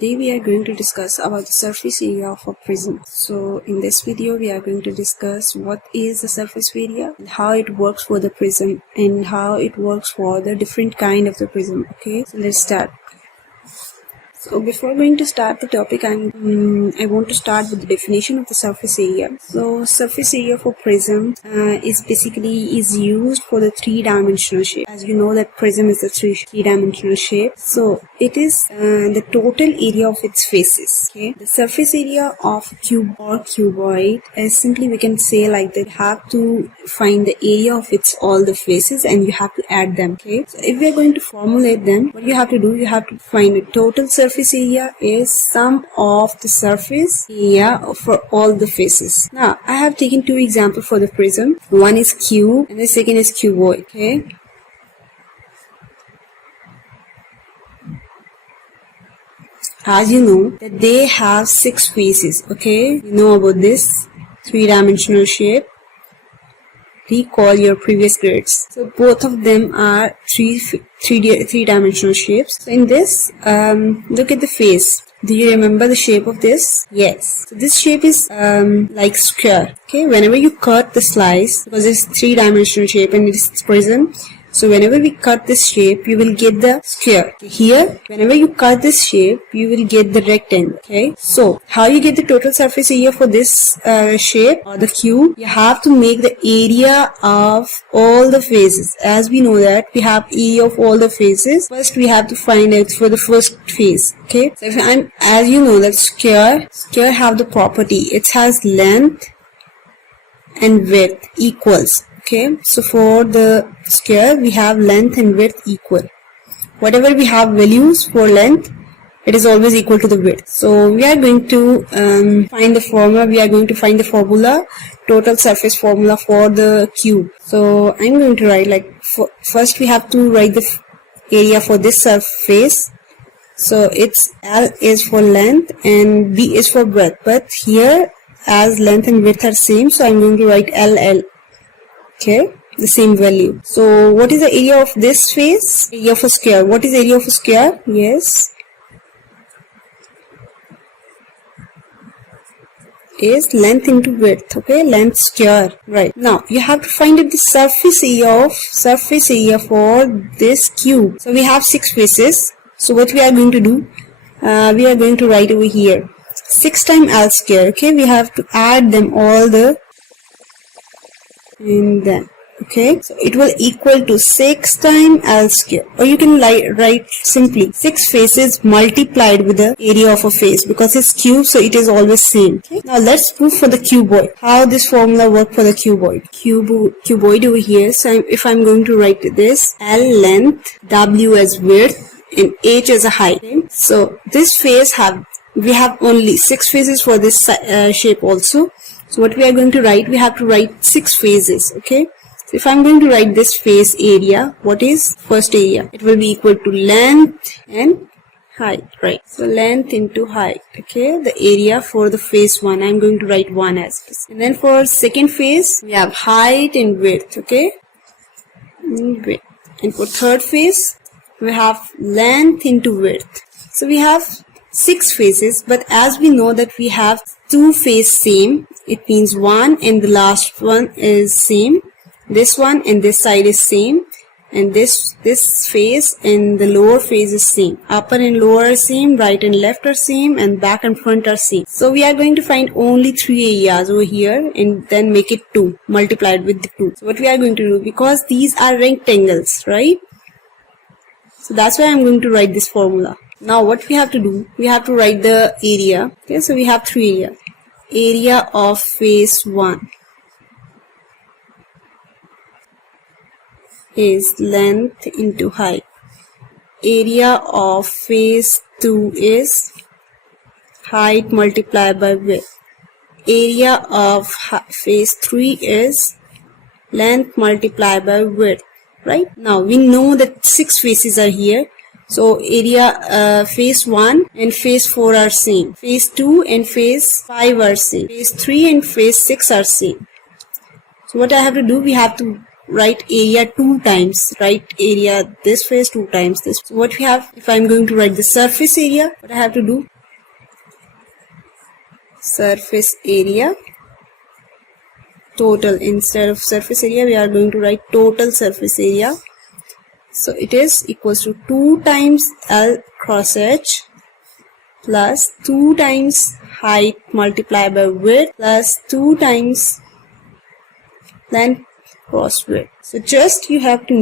Today we are going to discuss about the surface area of a prism. So in this video we are going to discuss what is the surface area, how it works for the prism, and how it works for the different kind of the prism. Okay, so let's start. So before going to start the topic, I want to start with the definition of the surface area. So surface area for prism is used for the three-dimensional shape. As you know that prism is a three-dimensional shape. So it is the total area of its faces. Okay, the surface area of cube or cuboid is simply we can say like that. You have to find the area of its all the faces and you have to add them. Okay, so if we are going to formulate them, what you have to do, you have to find the total surface area is sum of the surface area for all the faces. Now I have taken two examples for the prism. One is cube and the second is cuboid. Okay, as you know that they have 6 faces. Okay, you know about this three-dimensional shape. Recall your previous grades. So both of them are three-dimensional shapes. So in this, look at the face. Do you remember the shape of this? Yes. So this shape is like square. Okay, whenever you cut the slice, because it's three-dimensional shape and it is prism, so whenever we cut this shape, you will get the square. Here, whenever you cut this shape, you will get the rectangle. Okay, so how you get the total surface area for this shape or the cube? You have to make the area of all the faces. As we know that we have area of all the faces. First, we have to find it for the first face. Okay, so as you know that square have the property. It has length and width equals. Okay, so for the square we have length and width equal. Whatever we have values for length, it is always equal to the width. So we are going to find the formula. We are going to find the formula, total surface formula for the cube. So I'm going to write like first we have to write the area for this surface. So it's L is for length and B is for breadth. But here as length and width are same, so I'm going to write LL. Okay, the same value. So what is the area of this face? Area of a square. What is area of a square? Yes, is length into width. Okay, length square. Right. Now you have to find the surface area for this cube. So we have 6 faces. So what we are going to do? We are going to write over here 6 times L square. Okay, we have to add them all the and then okay, so it will equal to 6 times L square, or you can write simply 6 faces multiplied with the area of a face, because it's cube, so it is always same. Okay, now let's prove for the cuboid how this formula work for the cuboid over here. So if I'm going to write this, L length, W as width, and H as a height. Okay? So this face we have only 6 faces for this shape also. So what we are going to write, we have to write 6 phases. Okay, so if I'm going to write this face area, what is first area? It will be equal to length and height, right? So length into height. Okay, the area for the face 1, I'm going to write 1 as this. And then for second phase, we have height and width. Okay, and for third phase, we have length into width. So we have 6 phases, but as we know that we have 2 faces same, it means 1 and the last one is same. This one and this side is same, and this face and the lower face is same. Upper and lower are same, right and left are same, and back and front are same. So we are going to find only 3 areas over here and then make it 2 multiplied with the 2. So what we are going to do, because these are rectangles, right? So that's why I'm going to write this formula. Now what we have to do, we have to write the area. Okay, so we have 3 areas. Area of face 1 is length into height. Area of face 2 is height multiplied by width. Area of face 3 is length multiplied by width. Right? Now we know that 6 faces are here. So area face 1 and face 4 are same. Face 2 and face 5 are same. Face 3 and face 6 are same. So what I have to do, we have to write area 2 times. Write area this face 2 times this. So what we have, if I'm going to write the surface area, what I have to do? Surface area total. Instead of surface area, we are going to write total surface area. So it is equals to 2 times L cross H plus 2 times height multiplied by width plus 2 times length cross width. So just you have to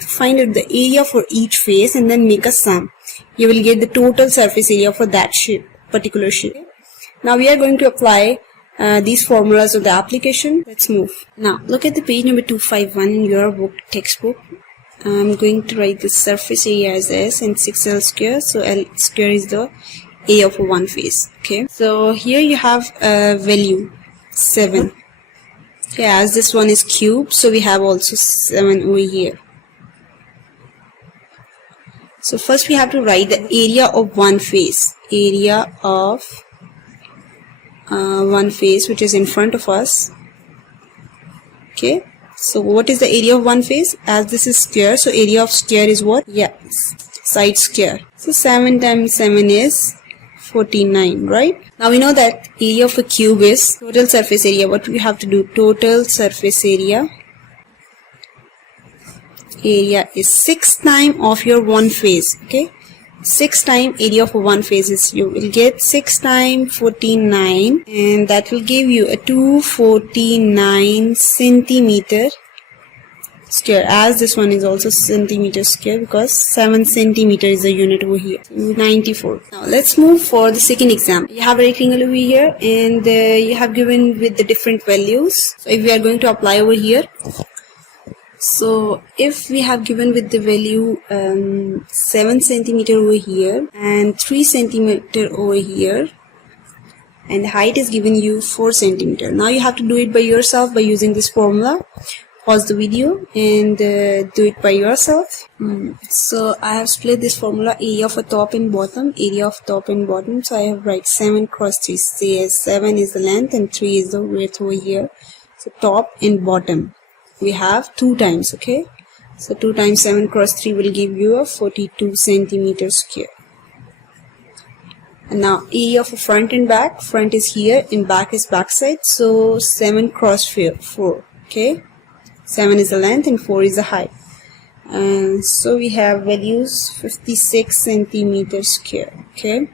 find out the area for each face and then make a sum. You will get the total surface area for that shape, particular shape. Now we are going to apply these formulas of the application. Let's move. Now look at the page number 251 in your book textbook. I'm going to write the surface area as S and 6L square. So L square is the area for one face. Okay. So here you have a value 7. Okay, as this one is cube, so we have also 7 over here. So first we have to write the area of one face. Area of one face which is in front of us. Okay, so what is the area of one face? As this is square, so area of square is what? Yeah, side square. So 7 times 7 is 49, right? Now we know that area of a cube is total surface area. What we have to do? Total surface area. Area is 6 times of your one face. Okay, 6 times area of one face is, you will get 6 times 49, and that will give you a 249 centimeter square, as this one is also centimeter square because 7 centimeter is the unit over here. 94. Now let's move for the second example. You have a rectangle over here and you have given with the different values. So if we are going to apply over here, so if we have given with the value 7 centimeter over here and 3 centimeter over here, and the height is given you 4 centimeter. Now you have to do it by yourself by using this formula. Pause the video and do it by yourself. So I have split this formula, area of a top and bottom, area of top and bottom. So I have write 7 cross 3. Say 7 is the length and 3 is the width over here. So top and bottom we have 2 times. Okay, so 2 times 7 cross 3 will give you a 42 centimeter square. And now area of a front and back. Front is here and back is back side. So 7 cross 4. Okay, 7 is the length and 4 is the height. So we have values 56 centimeter square. Okay,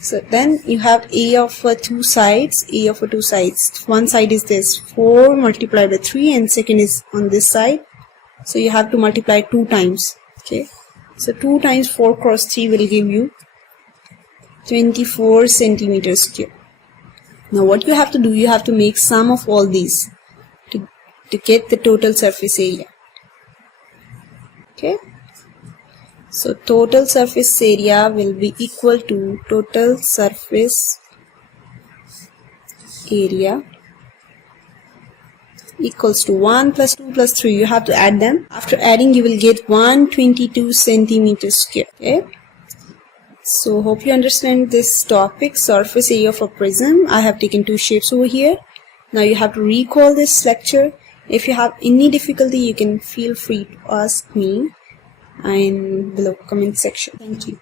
so then you have area of two sides. Area for two sides. One side is this 4 multiplied by 3 and second is on this side. So you have to multiply 2 times. Okay, so 2 times 4 cross 3 will give you 24 centimeter square. Now what you have to do, you have to make sum of all these to get the total surface area. Okay, so total surface area will be equal to total surface area equals to 1 plus 2 plus 3. You have to add them. After adding, you will get 122 centimeters square. Okay, so hope you understand this topic, surface area of a prism. I have taken 2 shapes over here. Now you have to recall this lecture. If you have any difficulty, you can feel free to ask me in below comment section. Thank you.